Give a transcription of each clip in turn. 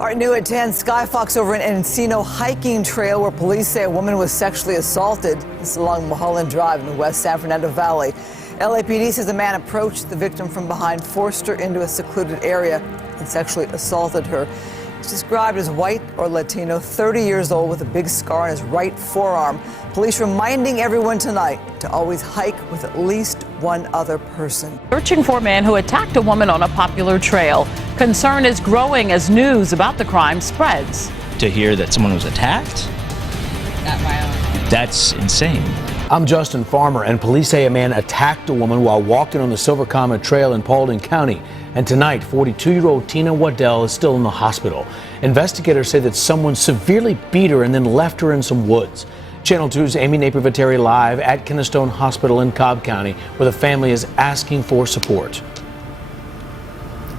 All right, new at 10, Skyfox over in Encino hiking trail where police say a woman was sexually assaulted. This is along Mulholland Drive in the West San Fernando Valley. LAPD says a man approached the victim from behind, forced her into a secluded area, and sexually assaulted her. He's described as white or Latino, 30 years old with a big scar on his right forearm. Police reminding everyone tonight to always hike with at least one other person. Searching for a man who attacked a woman on a popular trail. Concern is growing as news about the crime spreads. To hear that someone was attacked, that's insane. I'm Justin Farmer, and police say a man attacked a woman while walking on the Silver Comet Trail in Paulding County. And tonight, 42-year-old Tina Waddell is still in the hospital. Investigators say that someone severely beat her and then left her in some woods. Channel 2's Amy Napier-Viteri live at Kennestone Hospital in Cobb County, where the family is asking for support.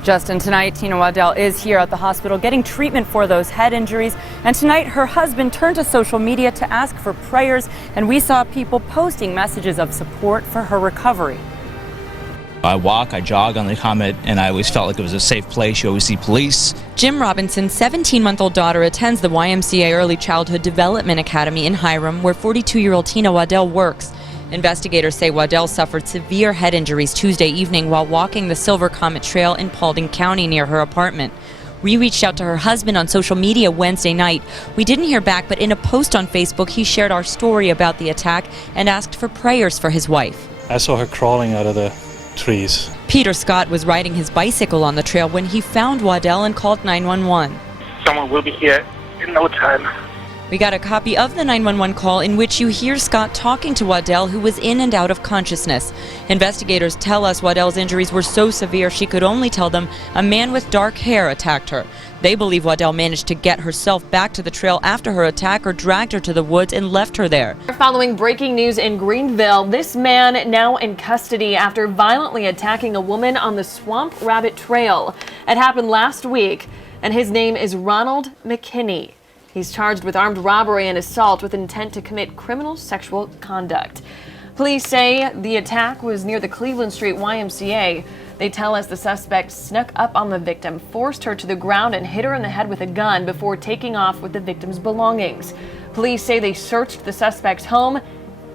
Justin, tonight Tina Waddell is here at the hospital getting treatment for those head injuries. And tonight her husband turned to social media to ask for prayers, and we saw people posting messages of support for her recovery. I walk, I jog on the Comet, and I always felt like it was a safe place. You always see police. Jim Robinson's 17-month-old daughter attends the YMCA Early Childhood Development Academy in Hiram, where 42-year-old Tina Waddell works. Investigators say Waddell suffered severe head injuries Tuesday evening while walking the Silver Comet Trail in Paulding County near her apartment. We reached out to her husband on social media Wednesday night. We didn't hear back, but in a post on Facebook, he shared our story about the attack and asked for prayers for his wife. I saw her crawling out of the trees. Peter Scott was riding his bicycle on the trail when he found Waddell and called 911. Someone will be here in no time. We got a copy of the 911 call in which you hear Scott talking to Waddell, who was in and out of consciousness. Investigators tell us Waddell's injuries were so severe she could only tell them a man with dark hair attacked her. They believe Waddell managed to get herself back to the trail after her attacker dragged her to the woods and left her there. Following breaking news in Greenville, this man now in custody after violently attacking a woman on the Swamp Rabbit Trail. It happened last week, and his name is Ronald McKinney. He's charged with armed robbery and assault with intent to commit criminal sexual conduct. Police say the attack was near the Cleveland Street YMCA. They tell us the suspect snuck up on the victim, forced her to the ground, and hit her in the head with a gun before taking off with the victim's belongings. Police say they searched the suspect's home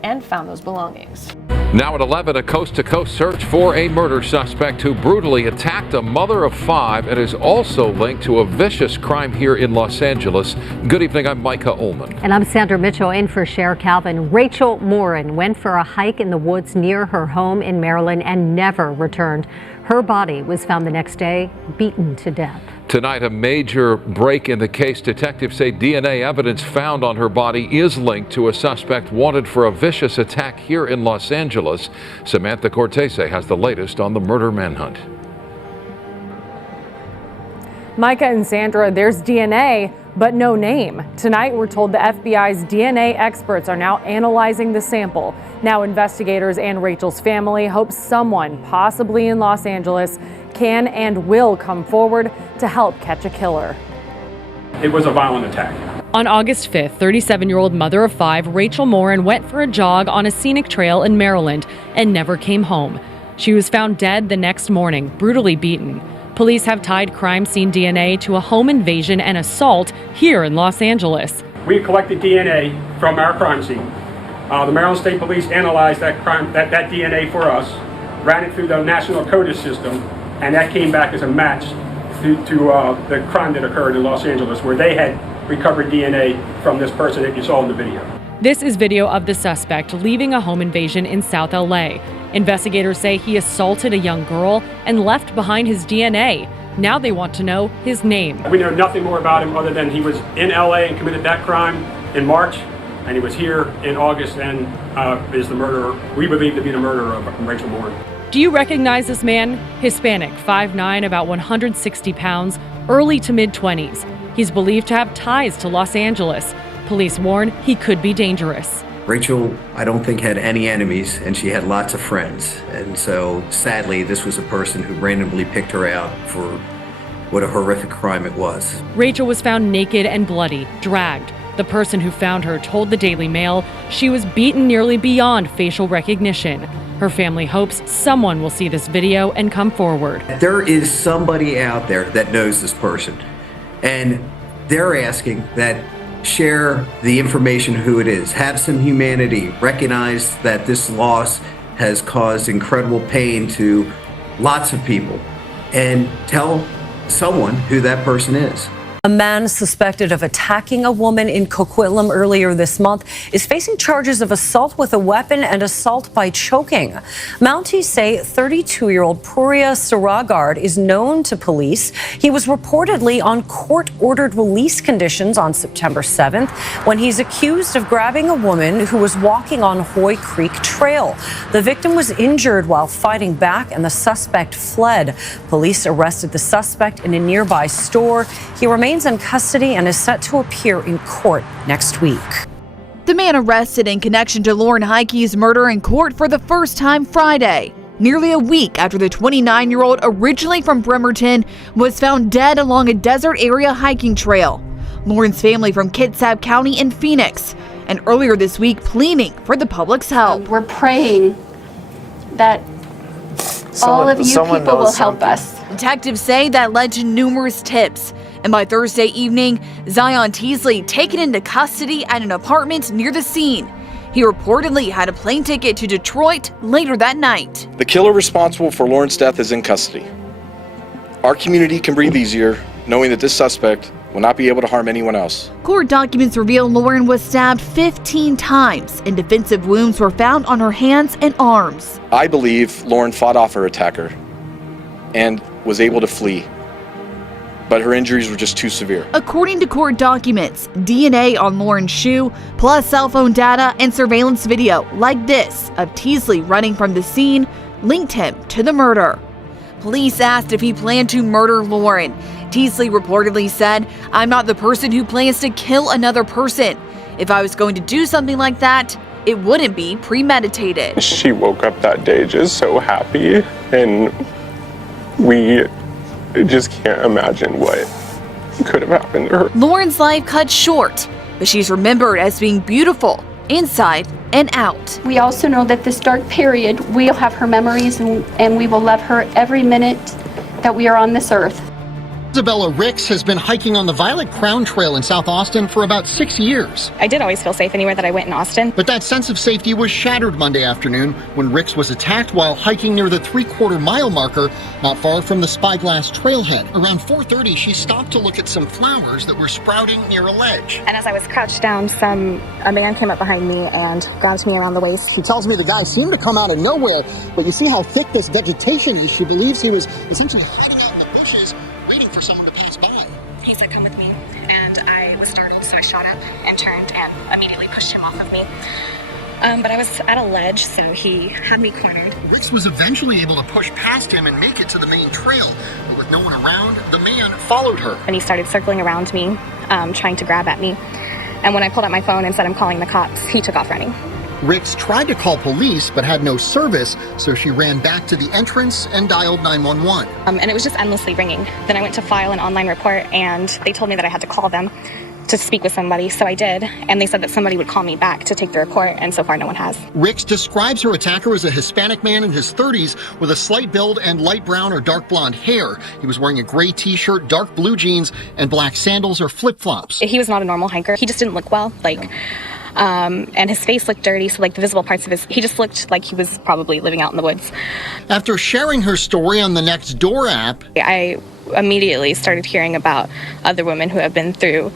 and found those belongings. Now at 11, a coast-to-coast search for a murder suspect who brutally attacked a mother of 5 and is also linked to a vicious crime here in Los Angeles. Good evening, I'm Micah Ullman. And I'm Sandra Mitchell in for Cher Calvin. Rachel Moren went for a hike in the woods near her home in Maryland and never returned. Her body was found the next day, beaten to death. Tonight, a major break in the case. Detectives say DNA evidence found on her body is linked to a suspect wanted for a vicious attack here in Los Angeles. Samantha Cortese has the latest on the murder manhunt. Micah and Sandra, there's DNA, but no name. Tonight, we're told the FBI's DNA experts are now analyzing the sample. Now, investigators and Rachel's family hope someone, possibly in Los Angeles, can and will come forward to help catch a killer. It was a violent attack. On August 5th, 37-year-old mother of 5, Rachel Moren, went for a jog on a scenic trail in Maryland and never came home. She was found dead the next morning, brutally beaten. Police have tied crime scene DNA to a home invasion and assault here in Los Angeles. We collected DNA from our crime scene. The Maryland State Police analyzed that DNA for us, ran it through the National CODIS system, and that came back as a match to the crime that occurred in Los Angeles, where they had recovered DNA from this person that you saw in the video. This is video of the suspect leaving a home invasion in South LA. Investigators say he assaulted a young girl and left behind his DNA. Now they want to know his name. We know nothing more about him other than he was in LA and committed that crime in March, and he was here in August and is the murderer, we believe to be the murderer of Rachel Moren. Do you recognize this man? Hispanic, 5'9", about 160 pounds, early to mid-20s. He's believed to have ties to Los Angeles. Police warn he could be dangerous. Rachel, I don't think, had any enemies, and she had lots of friends. And so, sadly, this was a person who randomly picked her out for what a horrific crime it was. Rachel was found naked and bloody, dragged. The person who found her told the Daily Mail she was beaten nearly beyond facial recognition. Her family hopes someone will see this video and come forward. There is somebody out there that knows this person. And they're asking that share the information who it is, have some humanity, recognize that this loss has caused incredible pain to lots of people, and tell someone who that person is. A man suspected of attacking a woman in Coquitlam earlier this month is facing charges of assault with a weapon and assault by choking. Mounties say 32-year-old Puria Saragard is known to police. He was reportedly on court-ordered release conditions on September 7th when he's accused of grabbing a woman who was walking on Hoy Creek Trail. The victim was injured while fighting back and the suspect fled. Police arrested the suspect in a nearby store. He remains in custody and is set to appear in court next week. The man arrested in connection to Lauren Heike's murder in court for the first time Friday, nearly a week after the 29-year-old, originally from Bremerton, was found dead along a desert area hiking trail. Lauren's family from Kitsap County in Phoenix, and earlier this week pleading for the public's help. We're praying that all of you people will help us. Detectives say that led to numerous tips. And by Thursday evening, Zion Teasley taken into custody at an apartment near the scene. He reportedly had a plane ticket to Detroit later that night. The killer responsible for Lauren's death is in custody. Our community can breathe easier knowing that this suspect will not be able to harm anyone else. Court documents reveal Lauren was stabbed 15 times and defensive wounds were found on her hands and arms. I believe Lauren fought off her attacker and was able to flee, but her injuries were just too severe. According to court documents, DNA on Lauren's shoe, plus cell phone data and surveillance video like this of Teasley running from the scene, linked him to the murder. Police asked if he planned to murder Lauren. Teasley reportedly said, "I'm not the person who plans to kill another person. If I was going to do something like that, it wouldn't be premeditated." She woke up that day just so happy, and we just can't imagine what could have happened to her. Lauren's life cut short, but she's remembered as being beautiful inside and out. We also know that this dark period, we'll have her memories and we will love her every minute that we are on this earth. Isabella Ricks has been hiking on the Violet Crown Trail in South Austin for about 6 years. I did always feel safe anywhere that I went in Austin. But that sense of safety was shattered Monday afternoon when Ricks was attacked while hiking near the 3/4-mile marker not far from the Spyglass trailhead. Around 4:30, she stopped to look at some flowers that were sprouting near a ledge. And as I was crouched down, a man came up behind me and grabbed me around the waist. She tells me the guy seemed to come out of nowhere, but you see how thick this vegetation is. She believes he was essentially hiding out in the bushes, waiting for someone to pass by. He said, "Come with me," and I was startled, so I shot up and turned and immediately pushed him off of me. But I was at a ledge, so he had me cornered. Ricks was eventually able to push past him and make it to the main trail. But with no one around, the man followed her. And he started circling around me, trying to grab at me. And when I pulled out my phone and said, "I'm calling the cops," he took off running. Ricks tried to call police but had no service, so she ran back to the entrance and dialed 911. And it was just endlessly ringing. Then I went to file an online report, and they told me that I had to call them to speak with somebody, so I did. And they said that somebody would call me back to take the report, and so far no one has. Ricks describes her attacker as a Hispanic man in his 30s with a slight build and light brown or dark blonde hair. He was wearing a gray t-shirt, dark blue jeans, and black sandals or flip-flops. He was not a normal hiker. He just didn't look well, and his face looked dirty, so the visible parts of he just looked like he was probably living out in the woods. After sharing her story on the Nextdoor app, I immediately started hearing about other women who have been through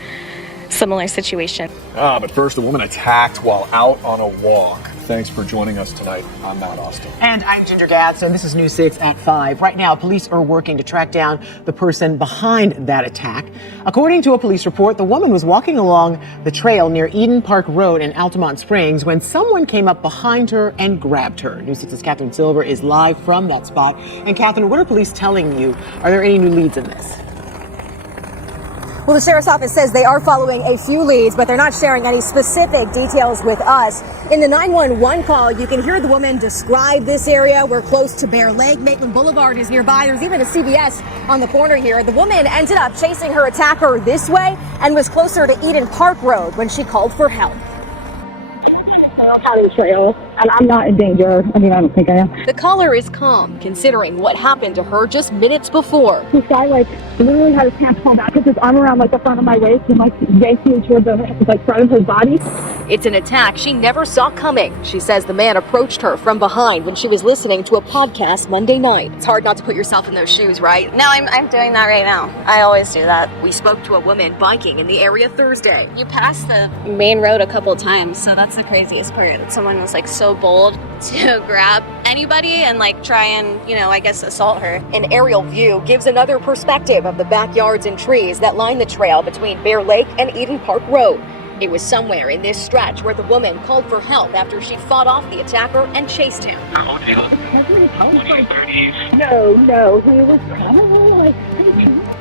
similar situation. But first, a woman attacked while out on a walk. Thanks for joining us tonight. I'm Matt Austin. And I'm Ginger Gadsden. This is News 6 at 5. Right now, police are working to track down the person behind that attack. According to a police report, the woman was walking along the trail near Eden Park Road in Altamont Springs when someone came up behind her and grabbed her. News 6's Catherine Silver is live from that spot. And Catherine, what are police telling you? Are there any new leads in this? Well, the sheriff's office says they are following a few leads, but they're not sharing any specific details with us. In the 911 call, you can hear the woman describe this area. We're close to Bear Lake. Maitland Boulevard is nearby. There's even a CVS on the corner here. The woman ended up chasing her attacker this way and was closer to Eden Park Road when she called for help. County Trail. And I'm not in danger. I mean, I don't think I am. The caller is calm, considering what happened to her just minutes before. This guy, literally had his hand pulled out, put his arm around, the front of my waist and, yanked me toward the, front of his body. It's an attack she never saw coming. She says the man approached her from behind when she was listening to a podcast Monday night. It's hard not to put yourself in those shoes, right? No, I'm doing that right now. I always do that. We spoke to a woman biking in the area Thursday. You passed the main road a couple times, so that's the craziest part. That someone was so bold to grab anybody and try and, I guess assault her. An aerial view gives another perspective of the backyards and trees that line the trail between Bear Lake and Eden Park Road. It was somewhere in this stretch where the woman called for help after she fought off the attacker and chased him. No, he was probably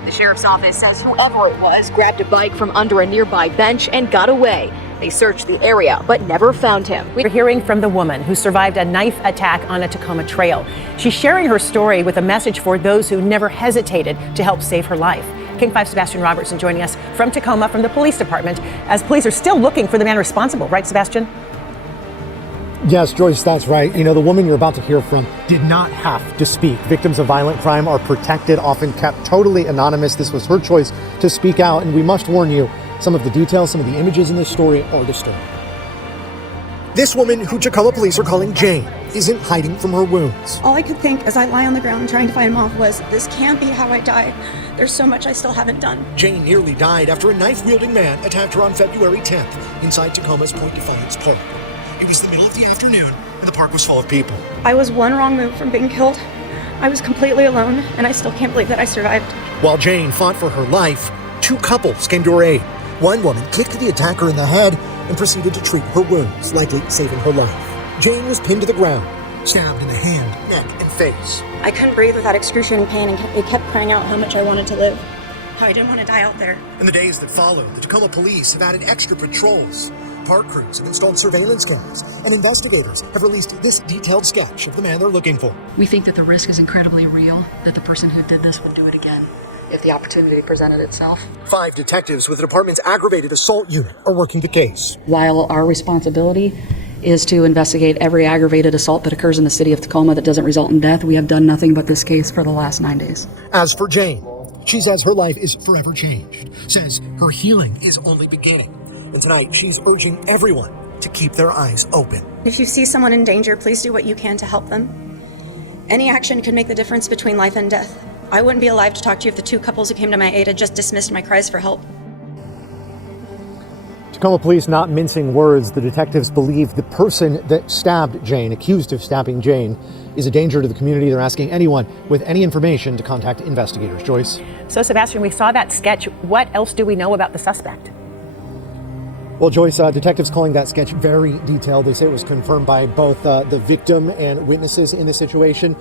The sheriff's office says whoever it was grabbed a bike from under a nearby bench and got away. They searched the area but never found him. We're hearing from the woman who survived a knife attack on a Tacoma trail. She's sharing her story with a message for those who never hesitated to help save her life. King 5 Sebastian Robertson joining us from Tacoma from the police department as police are still looking for the man responsible. Right, Sebastian? Yes, Joyce, that's right. The woman you're about to hear from did not have to speak. Victims of violent crime are protected, often kept totally anonymous. This was her choice to speak out, and we must warn you, some of the details, some of the images in this story are disturbing. This woman, who Tacoma police are calling Jane, isn't hiding from her wounds. All I could think as I lie on the ground trying to find Mom was, this can't be how I died. There's so much I still haven't done. Jane nearly died after a knife-wielding man attacked her on February 10th inside Tacoma's Point Defiance Park. It was the middle of the afternoon, and the park was full of people. I was one wrong move from being killed. I was completely alone, and I still can't believe that I survived. While Jane fought for her life, two couples came to her aid. One woman kicked the attacker in the head and proceeded to treat her wounds, likely saving her life. Jane was pinned to the ground, stabbed in the hand, neck, and face. I couldn't breathe without excruciating pain, and it kept crying out how much I wanted to live. How I didn't want to die out there. In the days that followed, the Tacoma police have added extra patrols. Park crews have installed surveillance cameras, and investigators have released this detailed sketch of the man they're looking for. We think that the risk is incredibly real, that the person who did this would do it again if the opportunity presented itself. 5 detectives with the department's aggravated assault unit are working the case. While our responsibility is to investigate every aggravated assault that occurs in the city of Tacoma that doesn't result in death, we have done nothing but this case for the last 9 days. As for Jane, she says her life is forever changed, says her healing is only beginning. And tonight, she's urging everyone to keep their eyes open. If you see someone in danger, please do what you can to help them. Any action could make the difference between life and death. I wouldn't be alive to talk to you if the two couples who came to my aid had just dismissed my cries for help. Tacoma police not mincing words. The detectives believe the person that stabbed Jane, accused of stabbing Jane, is a danger to the community. They're asking anyone with any information to contact investigators. Joyce? So, Sebastian, we saw that sketch. What else do we know about the suspect? Well, Joyce, detectives calling that sketch very detailed. They say it was confirmed by both the victim and witnesses in the situation.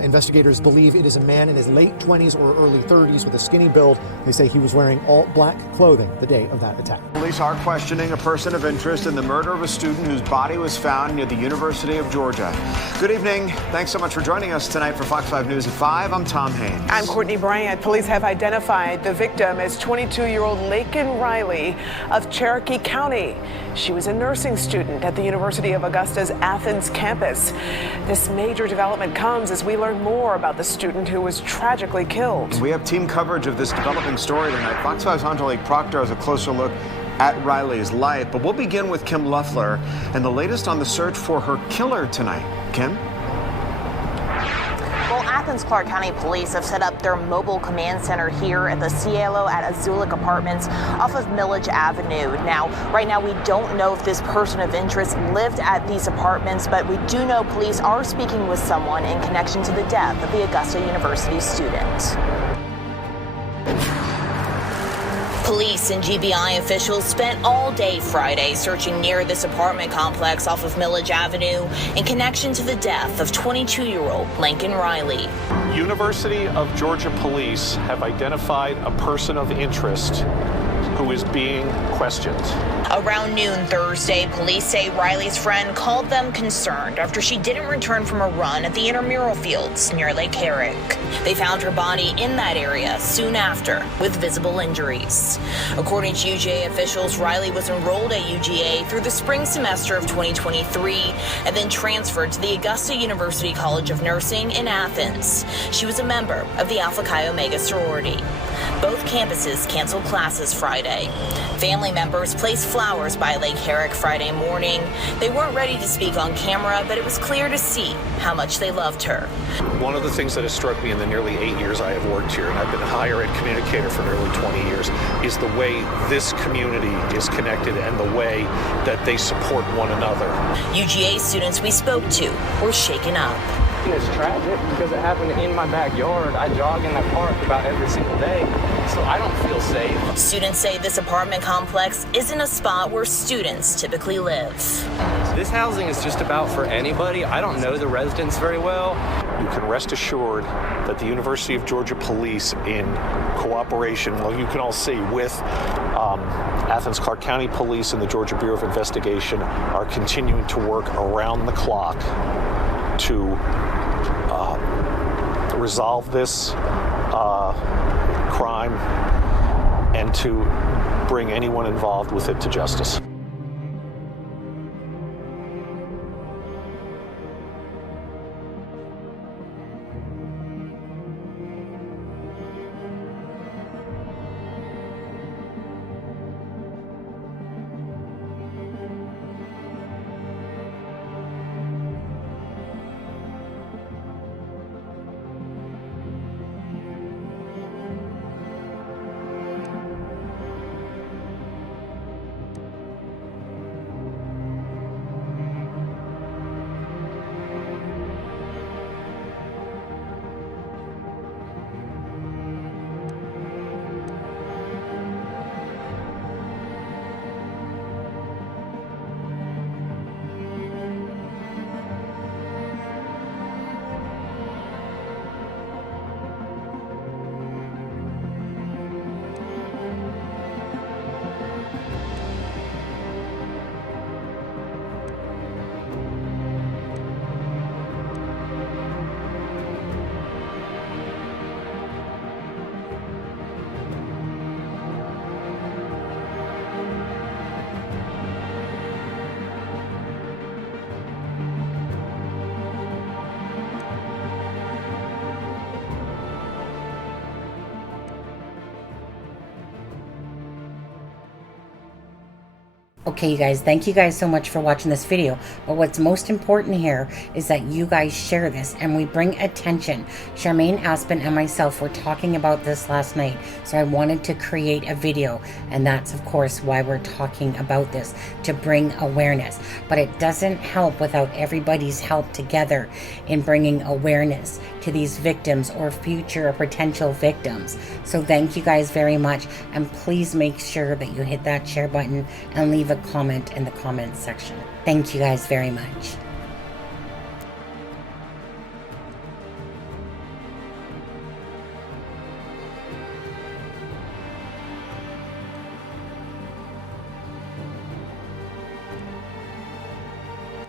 Investigators believe it is a man in his late 20s or early 30s with a skinny build. They say he was wearing all black clothing the day of that attack. Police are questioning a person of interest in the murder of a student whose body was found near the University of Georgia. Good evening. Thanks so much for joining us tonight for Fox 5 News at 5. I'm Tom Haynes. I'm Courtney Bryant. Police have identified the victim as 22-year-old Laken Riley of Cherokee County. She was a nursing student at the University of Augusta's Athens campus. This major development comes as we learn more about the student who was tragically killed. We have team coverage of this developing story tonight. Fox 5's Angelique Proctor has a closer look at Riley's life, but we'll begin with Kim Luffler and the latest on the search for her killer tonight. Kim? Well, Athens-Clarke County Police have set up their mobile command center here at the Cielo at Azulik Apartments off of Millage Avenue. Now, right now, we don't know if this person of interest lived at these apartments, but we do know police are speaking with someone in connection to the death of the Augusta University student. Police and GBI officials spent all day Friday searching near this apartment complex off of Millage Avenue in connection to the death of 22-year-old Laken Riley. University of Georgia police have identified a person of interest who is being questioned. Around noon Thursday, police say Riley's friend called them concerned after she didn't return from a run at the intramural fields near Lake Herrick. They found her body in that area soon after with visible injuries. According to UGA officials, Riley was enrolled at UGA through the spring semester of 2023 and then transferred to the Augusta University College of Nursing in Athens. She was a member of the Alpha Chi Omega sorority. Both campuses canceled classes Friday. Family members placed flowers by Lake Herrick Friday morning. They weren't ready to speak on camera, but it was clear to see how much they loved her. One of the things that has struck me in the nearly 8 years I have worked here, and I've been a higher ed communicator for nearly 20 years, is the way this community is connected and the way that they support one another. UGA students we spoke to were shaken up. It's tragic because it happened in my backyard. I jog in that park about every single day, so I don't feel safe. Students say this apartment complex isn't a spot where students typically live. This housing is just about for anybody. I don't know the residents very well. You can rest assured that the University of Georgia Police, in cooperation, well, you can all see, with Athens Clarke County Police and the Georgia Bureau of Investigation, are continuing to work around the clock to resolve this crime and to bring anyone involved with it to justice. Okay, you guys, thank you guys so much for watching this video. But what's most important here is that you guys share this and we bring attention. Charmaine Aspen and myself were talking about this last night, so I wanted to create a video, and that's of course why we're talking about this, to bring awareness. But it doesn't help without everybody's help together in bringing awareness to these victims or future or potential victims. So thank you guys very much, and please make sure that you hit that share button and leave a comment in the comments section. Thank you guys very much.